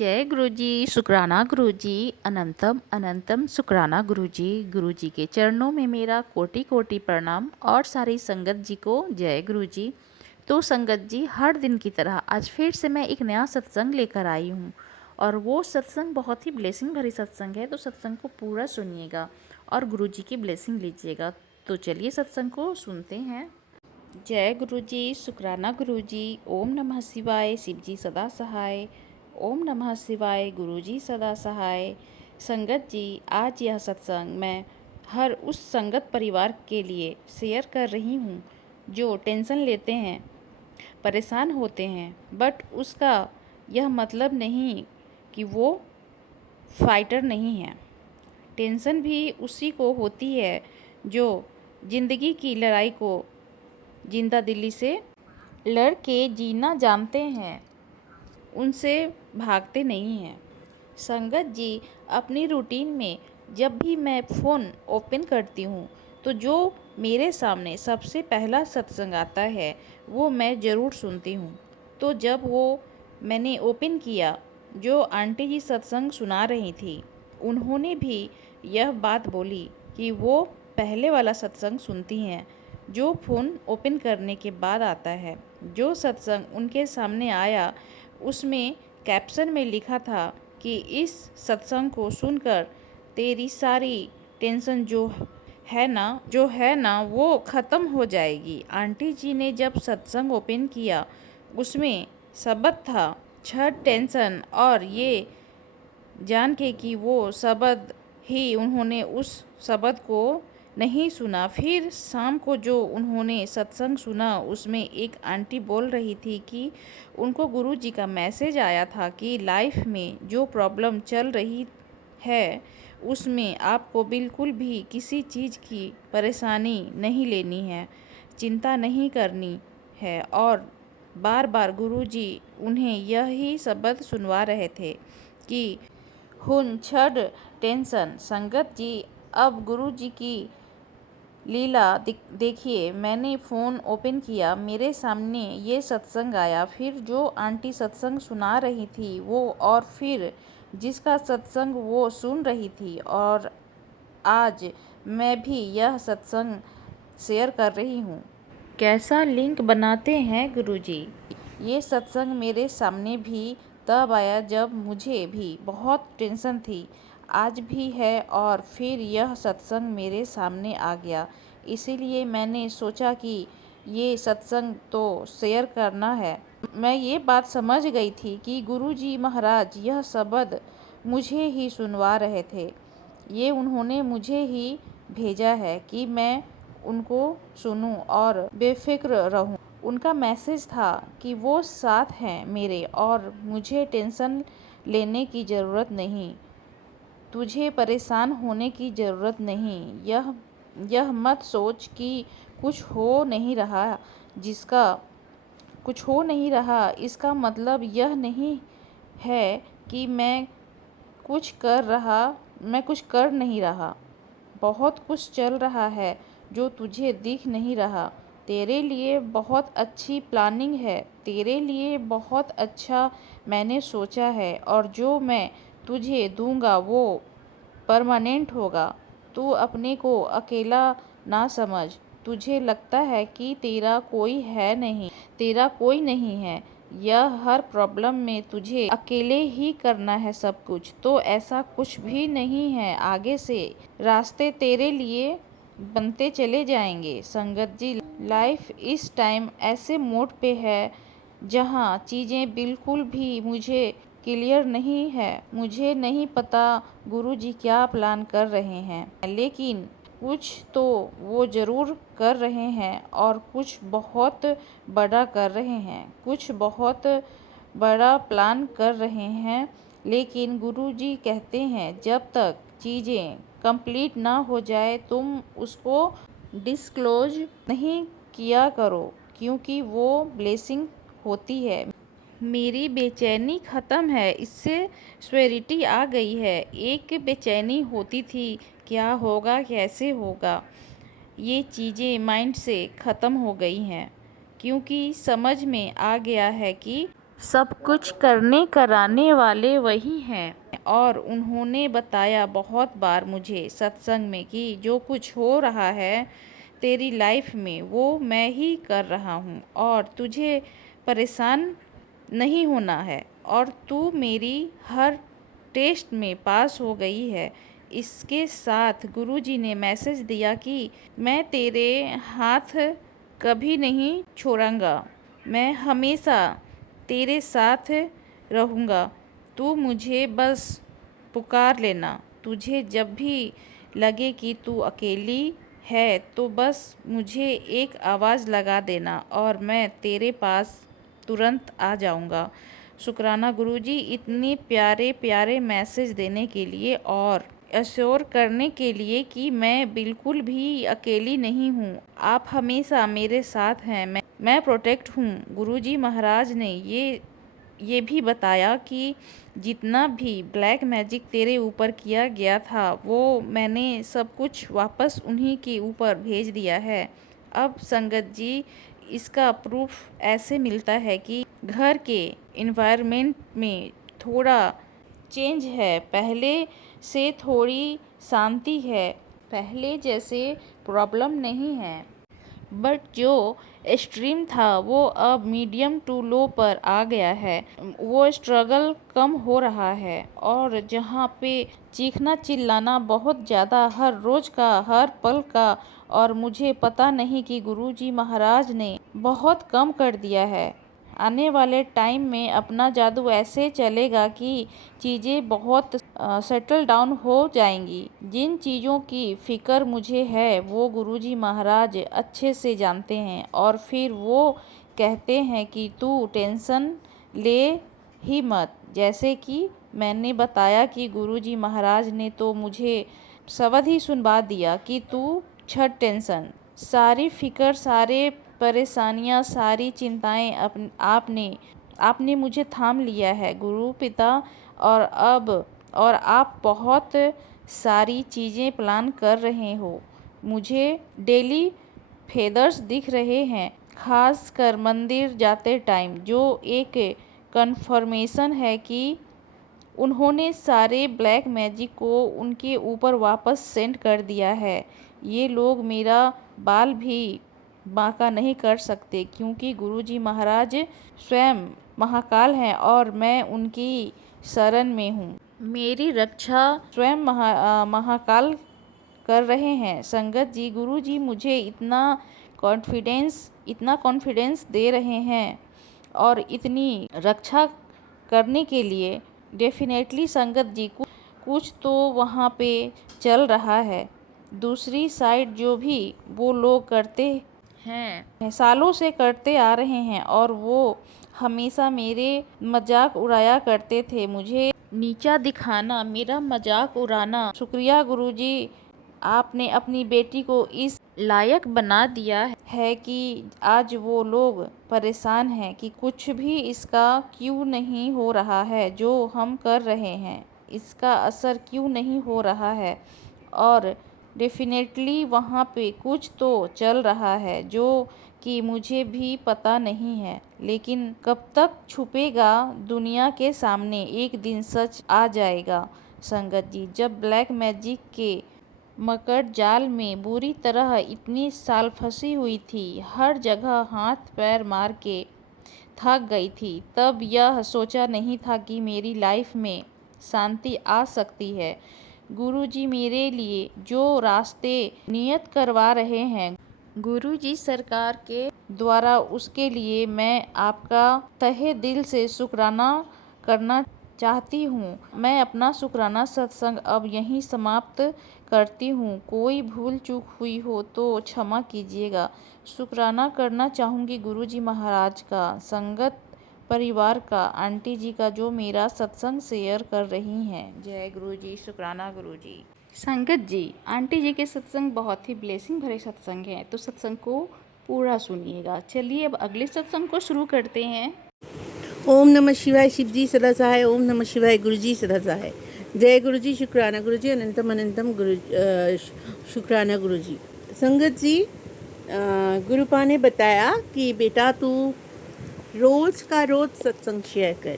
जय गुरुजी, शुक्राना गुरुजी, अनंतम अनंतम शुक्राना गुरुजी। गुरुजी के चरणों में मेरा कोटि कोटि प्रणाम और सारी संगत जी को जय गुरुजी। तो संगत जी, हर दिन की तरह आज फिर से मैं एक नया सत्संग लेकर आई हूँ और वो सत्संग बहुत ही ब्लेसिंग भरी सत्संग है। तो सत्संग को पूरा सुनिएगा और गुरुजी की ब्लेसिंग लीजिएगा। तो चलिए सत्संग को सुनते हैं। जय गुरुजी, शुक्राना गुरुजी। ओम नमः शिवाय, शिवजी सदा सहाय। ओम नमः शिवाय, गुरुजी सदा सहाय। संगत जी, आज यह सत्संग मैं हर उस संगत परिवार के लिए शेयर कर रही हूँ जो टेंशन लेते हैं, परेशान होते हैं, बट उसका यह मतलब नहीं कि वो फाइटर नहीं है। टेंशन भी उसी को होती है जो जिंदगी की लड़ाई को जिंदा दिली से लड़ के जीना जानते हैं, उनसे भागते नहीं हैं। संगत जी, अपनी रूटीन में जब भी मैं फ़ोन ओपन करती हूँ तो जो मेरे सामने सबसे पहला सत्संग आता है वो मैं ज़रूर सुनती हूँ। तो जब वो मैंने ओपन किया, जो आंटी जी सत्संग सुना रही थी, उन्होंने भी यह बात बोली कि वो पहले वाला सत्संग सुनती हैं जो फ़ोन ओपन करने के बाद आता है। जो सत्संग उनके सामने आया उसमें कैप्शन में लिखा था कि इस सत्संग को सुनकर तेरी सारी टेंशन जो है ना वो ख़त्म हो जाएगी। आंटी जी ने जब सत्संग ओपन किया उसमें शब्द था छठ टेंशन, और ये जान के कि वो शब्द ही उन्होंने उस शब्द को नहीं सुना। फिर शाम को जो उन्होंने सत्संग सुना उसमें एक आंटी बोल रही थी कि उनको गुरुजी का मैसेज आया था कि लाइफ में जो प्रॉब्लम चल रही है उसमें आपको बिल्कुल भी किसी चीज़ की परेशानी नहीं लेनी है, चिंता नहीं करनी है। और बार बार गुरुजी उन्हें यही शब्द सुनवा रहे थे कि हुन छड़ टेंशन। संगत जी, अब गुरुजी की लीला देखिए। मैंने फ़ोन ओपन किया, मेरे सामने ये सत्संग आया, फिर जो आंटी सत्संग सुना रही थी वो, और फिर जिसका सत्संग वो सुन रही थी, और आज मैं भी यह सत्संग शेयर कर रही हूँ। कैसा लिंक बनाते हैं गुरुजी। ये सत्संग मेरे सामने भी तब आया जब मुझे भी बहुत टेंशन थी, आज भी है, और फिर यह सत्संग मेरे सामने आ गया। इसीलिए मैंने सोचा कि ये सत्संग तो शेयर करना है। मैं ये बात समझ गई थी कि गुरुजी महाराज यह शब्द मुझे ही सुनवा रहे थे। ये उन्होंने मुझे ही भेजा है कि मैं उनको सुनूं और बेफिक्र रहूं। उनका मैसेज था कि वो साथ हैं मेरे और मुझे टेंशन लेने की ज़रूरत नहीं, तुझे परेशान होने की ज़रूरत नहीं। यह मत सोच कि कुछ हो नहीं रहा, इसका मतलब यह नहीं है कि मैं कुछ कर नहीं रहा। बहुत कुछ चल रहा है जो तुझे दिख नहीं रहा। तेरे लिए बहुत अच्छी प्लानिंग है, तेरे लिए बहुत अच्छा मैंने सोचा है, और जो मैं तुझे दूंगा वो परमानेंट होगा। तू अपने को अकेला ना समझ। तुझे लगता है कि तेरा कोई नहीं है, यह हर प्रॉब्लम में तुझे अकेले ही करना है सब कुछ, तो ऐसा कुछ भी नहीं है। आगे से रास्ते तेरे लिए बनते चले जाएंगे। संगत जी, लाइफ इस टाइम ऐसे मोड पे है जहाँ चीज़ें बिल्कुल भी मुझे क्लियर नहीं है। मुझे नहीं पता गुरुजी क्या प्लान कर रहे हैं, लेकिन कुछ तो वो ज़रूर कर रहे हैं, और कुछ बहुत बड़ा कर रहे हैं, कुछ बहुत बड़ा प्लान कर रहे हैं। लेकिन गुरुजी कहते हैं जब तक चीज़ें कंप्लीट ना हो जाए तुम उसको डिस्क्लोज नहीं किया करो, क्योंकि वो ब्लेसिंग होती है। मेरी बेचैनी ख़त्म है, इससे श्योरिटी आ गई है। एक बेचैनी होती थी, क्या होगा कैसे होगा, ये चीज़ें माइंड से ख़त्म हो गई हैं, क्योंकि समझ में आ गया है कि सब कुछ करने कराने वाले वही हैं। और उन्होंने बताया बहुत बार मुझे सत्संग में कि जो कुछ हो रहा है तेरी लाइफ में वो मैं ही कर रहा हूँ और तुझे परेशान नहीं होना है और तू मेरी हर टेस्ट में पास हो गई है। इसके साथ गुरुजी ने मैसेज दिया कि मैं तेरे हाथ कभी नहीं छोड़ूंगा, मैं हमेशा तेरे साथ रहूँगा। तू मुझे बस पुकार लेना। तुझे जब भी लगे कि तू अकेली है तो बस मुझे एक आवाज़ लगा देना और मैं तेरे पास तुरंत आ जाऊँगा। शुक्राना गुरुजी इतने प्यारे प्यारे मैसेज देने के लिए और एश्योर करने के लिए कि मैं बिल्कुल भी अकेली नहीं हूँ। आप हमेशा मेरे साथ हैं, मैं प्रोटेक्ट हूँ। गुरुजी महाराज ने ये भी बताया कि जितना भी ब्लैक मैजिक तेरे ऊपर किया गया था वो मैंने सब कुछ वापस उन्हीं के ऊपर भेज दिया है। अब संगत जी इसका प्रूफ ऐसे मिलता है कि घर के इन्वायरमेंट में थोड़ा चेंज है, पहले से थोड़ी शांति है, पहले जैसे प्रॉब्लम नहीं है। बट जो एक्सट्रीम था वो अब मीडियम टू लो पर आ गया है। वो स्ट्रगल कम हो रहा है और जहाँ पे चीखना चिल्लाना बहुत ज़्यादा हर रोज़ का हर पल का, और मुझे पता नहीं कि गुरुजी महाराज ने बहुत कम कर दिया है। आने वाले टाइम में अपना जादू ऐसे चलेगा कि चीज़ें बहुत सेटल डाउन हो जाएंगी। जिन चीज़ों की फ़िक्र मुझे है वो गुरुजी महाराज अच्छे से जानते हैं और फिर वो कहते हैं कि तू टेंशन ले ही मत। जैसे कि मैंने बताया कि गुरुजी महाराज ने तो मुझे शब्द ही सुनवा दिया कि तू छठ टेंशन, सारी फिक्र, सारे परेशानियां, सारी चिंताएं आपने मुझे थाम लिया है गुरु पिता। और आप बहुत सारी चीज़ें प्लान कर रहे हो। मुझे डेली फेदर्स दिख रहे हैं, खास कर मंदिर जाते टाइम, जो एक कन्फर्मेशन है कि उन्होंने सारे ब्लैक मैजिक को उनके ऊपर वापस सेंड कर दिया है। ये लोग मेरा बाल भी बांका नहीं कर सकते क्योंकि गुरुजी महाराज स्वयं महाकाल हैं और मैं उनकी शरण में हूँ। मेरी रक्षा स्वयं महाकाल कर रहे हैं। संगत जी गुरुजी मुझे इतना कॉन्फिडेंस दे रहे हैं और इतनी रक्षा करने के लिए डेफिनेटली संगत जी कुछ तो वहाँ पे चल रहा है। दूसरी साइड जो भी वो लोग करते हैं, सालों से करते आ रहे हैं और वो हमेशा मेरे मजाक उड़ाया करते थे, मुझे नीचा दिखाना, मेरा मजाक उड़ाना। शुक्रिया गुरुजी, आपने अपनी बेटी को इस लायक बना दिया है कि आज वो लोग परेशान हैं कि कुछ भी इसका क्यों नहीं हो रहा है, जो हम कर रहे हैं इसका असर क्यों नहीं हो रहा है। और डेफिनेटली वहाँ पे कुछ तो चल रहा है जो कि मुझे भी पता नहीं है, लेकिन कब तक छुपेगा दुनिया के सामने, एक दिन सच आ जाएगा। संगत जी जब ब्लैक मैजिक के मकर जाल में बुरी तरह इतनी साल फंसी हुई थी, हर जगह हाथ पैर मार के थक गई थी, तब यह सोचा नहीं था कि मेरी लाइफ में शांति आ सकती है। गुरुजी मेरे लिए जो रास्ते नियत करवा रहे हैं गुरुजी सरकार के द्वारा, उसके लिए मैं आपका तहे दिल से शुक्राना करना चाहती हूँ। मैं अपना शुक्राना सत्संग अब यहीं समाप्त करती हूँ। कोई भूल चूक हुई हो तो क्षमा कीजिएगा। शुक्राना करना चाहूँगी गुरुजी महाराज का, संगत परिवार का, आंटी जी का जो मेरा सत्संग शेयर कर रही हैं। जय गुरुजी, शुक्राना गुरुजी। संगत जी आंटी जी के सत्संग बहुत ही ब्लेसिंग भरे सत्संग हैं, तो सत्संग को पूरा सुनिएगा। चलिए अब अगले सत्संग को शुरू करते हैं। ओम नमः शिवाय, शिवजी सदा सहाय। ओम नमः शिवाय, गुरुजी सदा सहाय। जय गुरुजी, शुक्राना गुरुजी, अनंतम अनंतम गुरु शुक्राना गुरुजी। संगत जी गुरुपा ने बताया कि बेटा तू रोज़ का रोज़ सत्संग शेयर कर,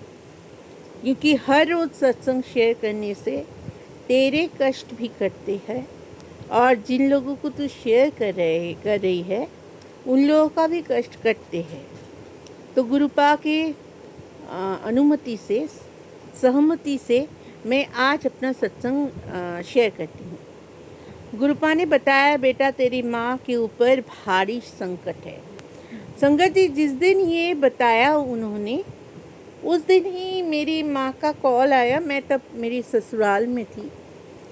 क्योंकि हर रोज़ सत्संग शेयर करने से तेरे कष्ट भी कटते हैं और जिन लोगों को तू शेयर कर रही है उन लोगों का भी कष्ट कटते हैं। तो गुरुपा के अनुमति से, सहमति से मैं आज अपना सत्संग शेयर करती हूँ। गुरुपा ने बताया, बेटा तेरी माँ के ऊपर भारी संकट है। संगत जी, जिस दिन ये बताया उन्होंने, उस दिन ही मेरी माँ का कॉल आया। मैं तब मेरी ससुराल में थी।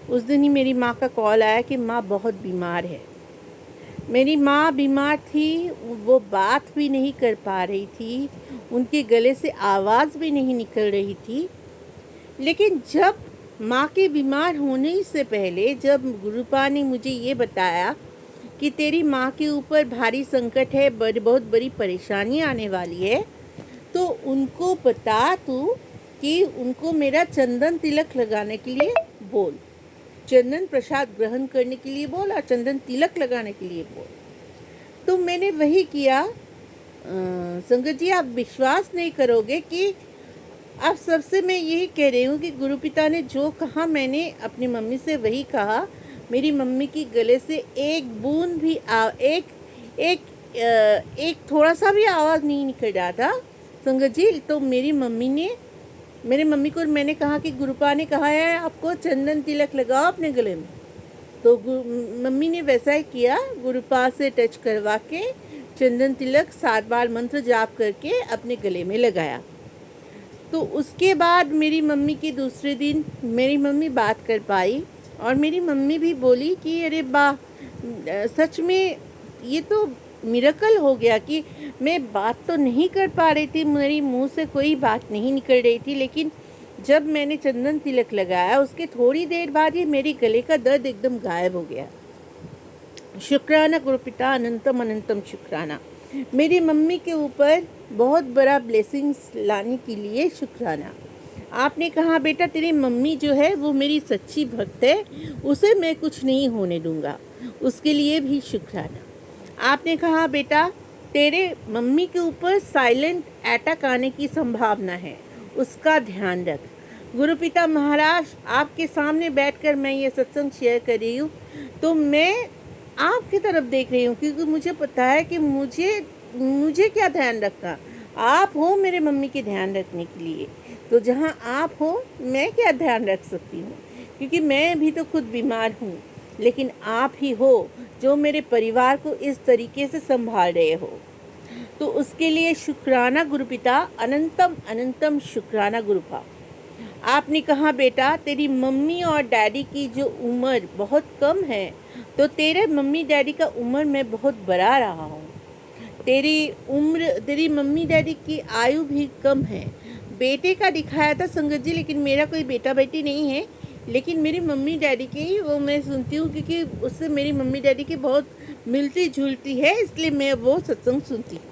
उस दिन ही मेरी माँ का कॉल आया कि माँ बहुत बीमार है। मेरी माँ बीमार थी, वो बात भी नहीं कर पा रही थी, उनके गले से आवाज़ भी नहीं निकल रही थी। लेकिन जब माँ के बीमार होने से पहले जब गुरुपा ने मुझे ये बताया कि तेरी माँ के ऊपर भारी संकट है, बहुत बड़ी परेशानी आने वाली है, तो उनको बता तू कि उनको मेरा चंदन तिलक लगाने के लिए बोल, चंदन प्रसाद ग्रहण करने के लिए बोल और चंदन तिलक लगाने के लिए बोल। तो मैंने वही किया। संगत जी, आप विश्वास नहीं करोगे कि आप सबसे मैं यही कह रही हूँ कि गुरुपिता ने जो कहा मैंने अपनी मम्मी से वही कहा। मेरी मम्मी की गले से एक बूंद भी एक थोड़ा सा भी आवाज़ नहीं निकल रहा था संगत जी। तो मेरी मम्मी को मैंने कहा कि गुरुपा ने कहा है आपको चंदन तिलक लगाओ अपने गले में। तो मम्मी ने वैसा ही किया, गुरुपा से टच करवा के चंदन तिलक 7 बार मंत्र जाप करके अपने गले में लगाया। तो उसके बाद मेरी मम्मी के दूसरे दिन मेरी मम्मी बात कर पाई और मेरी मम्मी भी बोली कि अरे वाह, सच में ये तो मिरेकल हो गया कि मैं बात तो नहीं कर पा रही थी, मेरी मुंह से कोई बात नहीं निकल रही थी, लेकिन जब मैंने चंदन तिलक लगाया उसके थोड़ी देर बाद ही मेरे गले का दर्द एकदम गायब हो गया। शुक्राना गुरुपिता, अनंतम अनंतम शुक्राना। मेरी मम्मी के ऊपर बहुत बड़ा ब्लेसिंग्स लाने के लिए शुक्राना। आपने कहा बेटा तेरी मम्मी जो है वो मेरी सच्ची भक्त है, उसे मैं कुछ नहीं होने दूंगा, उसके लिए भी शुक्राना। आपने कहा बेटा तेरे मम्मी के ऊपर साइलेंट अटैक आने की संभावना है, उसका ध्यान रख। गुरुपिता महाराज, आपके सामने बैठकर मैं ये सत्संग शेयर कर रही हूँ तो मैं आपकी तरफ देख रही हूँ, क्योंकि मुझे पता है कि मुझे क्या ध्यान रखना। आप हो मेरे मम्मी के ध्यान रखने के लिए, तो जहाँ आप हो मैं क्या ध्यान रख सकती हूँ, क्योंकि मैं भी तो खुद बीमार हूँ, लेकिन आप ही हो जो मेरे परिवार को इस तरीके से संभाल रहे हो। तो उसके लिए शुक्राना गुरुपिता, अनंतम अनंतम शुक्राना गुरुपा। आपने कहा बेटा तेरी मम्मी और डैडी की जो उम्र बहुत कम है, तो तेरे मम्मी डैडी का उम्र मैं बहुत बढ़ा रहा हूँ। तेरी मम्मी डैडी की आयु भी कम है। बेटे का दिखाया था संगत जी, लेकिन मेरा कोई बेटा बेटी नहीं है, लेकिन मेरी मम्मी डैडी की वो मैं सुनती हूँ, क्योंकि उससे मेरी मम्मी डैडी की बहुत मिलती जुलती है, इसलिए मैं वो सत्संग सुनती हूँ।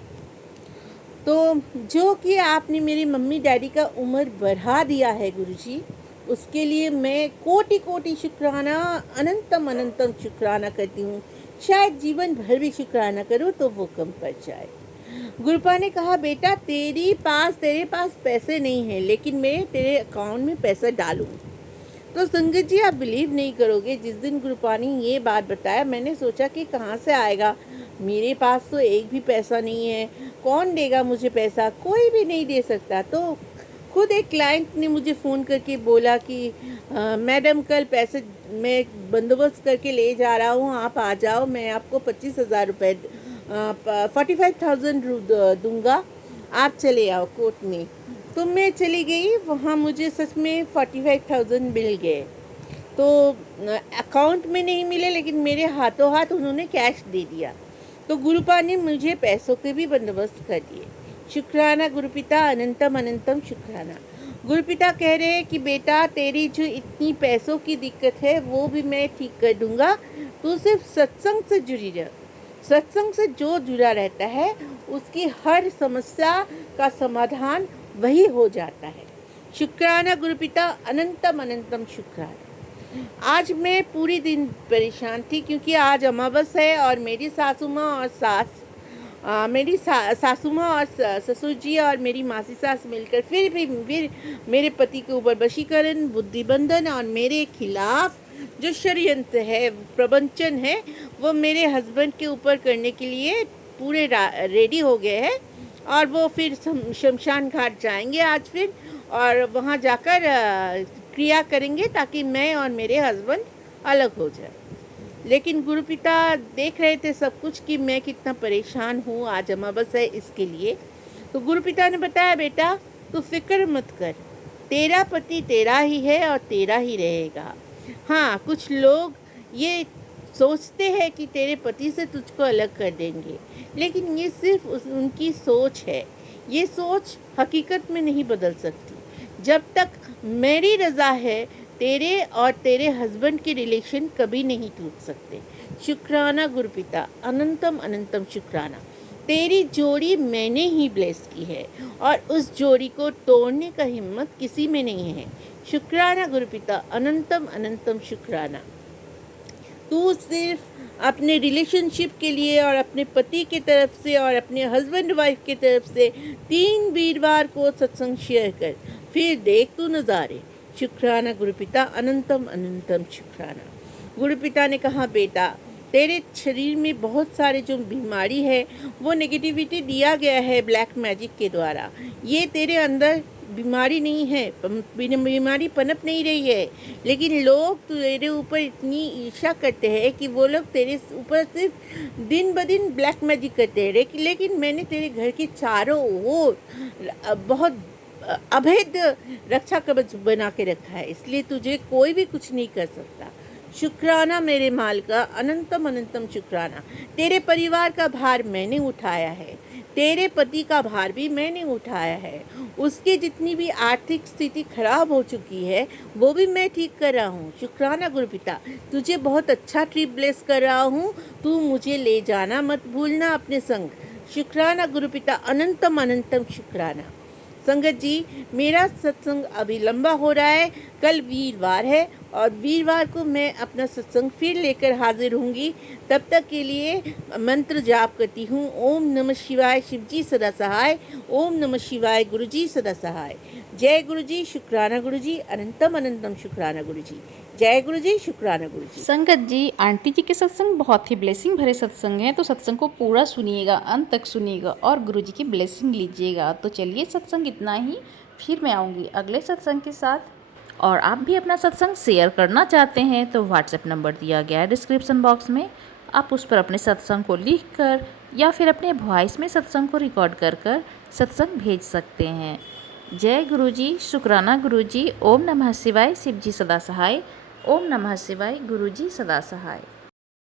तो जो कि आपने मेरी मम्मी डैडी का उम्र बढ़ा दिया है गुरुजी, उसके लिए मैं कोटि कोटि शुक्राना, अनंतम अनंतम शुक्राना करती हूँ। शायद जीवन भर भी शुक्राना करूँ तो वो कम पड़ जाए। गुरुपा ने कहा बेटा तेरे पास पैसे नहीं हैं, लेकिन मैं तेरे अकाउंट में पैसा डालूँ। तो संगत जी, आप बिलीव नहीं करोगे, जिस दिन गुरुपा ने ये बात बताया मैंने सोचा कि कहाँ से आएगा, मेरे पास तो एक भी पैसा नहीं है, कौन देगा मुझे पैसा, कोई भी नहीं दे सकता। तो खुद एक क्लाइंट ने मुझे फ़ोन करके बोला कि मैडम कल पैसे मैं बंदोबस्त करके ले जा रहा हूँ, आप आ जाओ, मैं आपको 25,000 रुपये 45,000 दूँगा, आप चले आओ कोर्ट में। तो मैं चली गई वहाँ, मुझे सच में 45,000 मिल गए। तो अकाउंट में नहीं मिले, लेकिन मेरे हाथों हाथ उन्होंने कैश दे दिया। तो गुरुपा ने मुझे पैसों के भी बंदोबस्त कर दिए। शुक्राना गुरुपिता, अनंतम अनंतम शुक्राना। गुरुपिता कह रहे हैं कि बेटा तेरी जो इतनी पैसों की दिक्कत है वो भी मैं ठीक कर दूंगा, तू सिर्फ सत्संग से जुड़ी रह। सत्संग से जो जुड़ा रहता है उसकी हर समस्या का समाधान वही हो जाता है। शुक्राना गुरुपिता, अनंतम अनंतम शुक्राना। आज मैं पूरी दिन परेशान थी, क्योंकि आज अमावस है और मेरी सासू माँ और सास मेरी सासू माँ और ससुर जी और मेरी मासी सास मिलकर फिर मेरे पति के ऊपर वशीकरण, बुद्धिबंधन और मेरे खिलाफ जो षड्यंत्र है, प्रवंचन है, वो मेरे हस्बैंड के ऊपर करने के लिए पूरे रेडी हो गए हैं। और वो फिर शमशान घाट जाएंगे आज फिर, और वहाँ जाकर क्रिया करेंगे ताकि मैं और मेरे हस्बैंड अलग हो जाए। लेकिन गुरुपिता देख रहे थे सब कुछ कि मैं कितना परेशान हूँ, आज अमावस है इसके लिए। तो गुरुपिता ने बताया, बेटा तू फिक्र मत कर, तेरा पति तेरा ही है और तेरा ही रहेगा। हाँ, कुछ लोग ये सोचते हैं कि तेरे पति से तुझको अलग कर देंगे, लेकिन ये सिर्फ उनकी सोच है। ये सोच हकीकत में नहीं बदल सकती। जब तक मेरी रज़ा है, तेरे और तेरे हस्बैंड के रिलेशन कभी नहीं टूट सकते। शुक्राना गुरुपिता, अनंतम अनंतम शुक्राना। तेरी जोड़ी मैंने ही ब्लेस की है और उस जोड़ी को तोड़ने का हिम्मत किसी में नहीं है। शुक्राना गुरुपिता, अनंतम अनंतम शुक्राना। तू सिर्फ अपने रिलेशनशिप के लिए और अपने पति की तरफ से और अपने हस्बैंड वाइफ की तरफ से 3 वीरवार को सत्संग शेयर कर, फिर देख तू नज़ारे। शुक्राना गुरुपिता, अनंतम अनंतम शुक्राना। गुरुपिता ने कहा, बेटा तेरे शरीर में बहुत सारे जो बीमारी है वो नेगेटिविटी दिया गया है ब्लैक मैजिक के द्वारा। ये तेरे अंदर बीमारी नहीं है, बीमारी पनप नहीं रही है, लेकिन लोग तेरे ऊपर इतनी ईर्ष्या करते हैं कि वो लोग तेरे ऊपर सिर्फ दिन ब दिन ब्लैक मैजिक करते हैं। लेकिन मैंने तेरे घर के चारों ओर बहुत अभेद रक्षा कवच बना के रखा है, इसलिए तुझे कोई भी कुछ नहीं कर सकता। शुक्राना मेरे माल का, अनंतम अनंतम शुक्राना। तेरे परिवार का भार मैंने उठाया है, तेरे पति का भार भी मैंने उठाया है। उसकी जितनी भी आर्थिक स्थिति खराब हो चुकी है वो भी मैं ठीक कर रहा हूँ। शुक्राना गुरुपिता, तुझे बहुत अच्छा ट्रिप ब्लेस कर रहा हूँ, तू मुझे ले जाना मत भूलना अपने संग। शुक्राना गुरुपिता, अनंतम अनंतम शुक्राना। संगत जी, मेरा सत्संग अभी लंबा हो रहा है। कल वीरवार है और वीरवार को मैं अपना सत्संग फिर लेकर हाजिर होंगी। तब तक के लिए मंत्र जाप करती हूँ। ओम नमः शिवाय, शिवजी सदा सहाय। ओम नमः शिवाय, गुरुजी सदा सहाय। जय गुरुजी, शुक्राना गुरुजी, अनंतम अनंतम शुक्राना गुरुजी। जय गुरुजी, शुक्राना गुरुजी। संगत जी, आंटी जी के सत्संग बहुत ही ब्लेसिंग भरे सत्संग हैं, तो सत्संग को पूरा सुनिएगा, अंत तक सुनिएगा और गुरुजी की ब्लेसिंग लीजिएगा। तो चलिए, सत्संग इतना ही, फिर मैं आऊँगी अगले सत्संग के साथ। और आप भी अपना सत्संग शेयर करना चाहते हैं तो व्हाट्सएप नंबर दिया गया है डिस्क्रिप्शन बॉक्स में। आप उस पर अपने सत्संग को लिख कर या फिर अपने वॉइस में सत्संग को रिकॉर्ड कर कर सत्संग भेज सकते हैं। जय गुरुजी, शुक्राना गुरुजी। ओम नमः शिवाय, शिवजी सदा सहाय। ओम नमः शिवाय, गुरुजी सदा सहाय।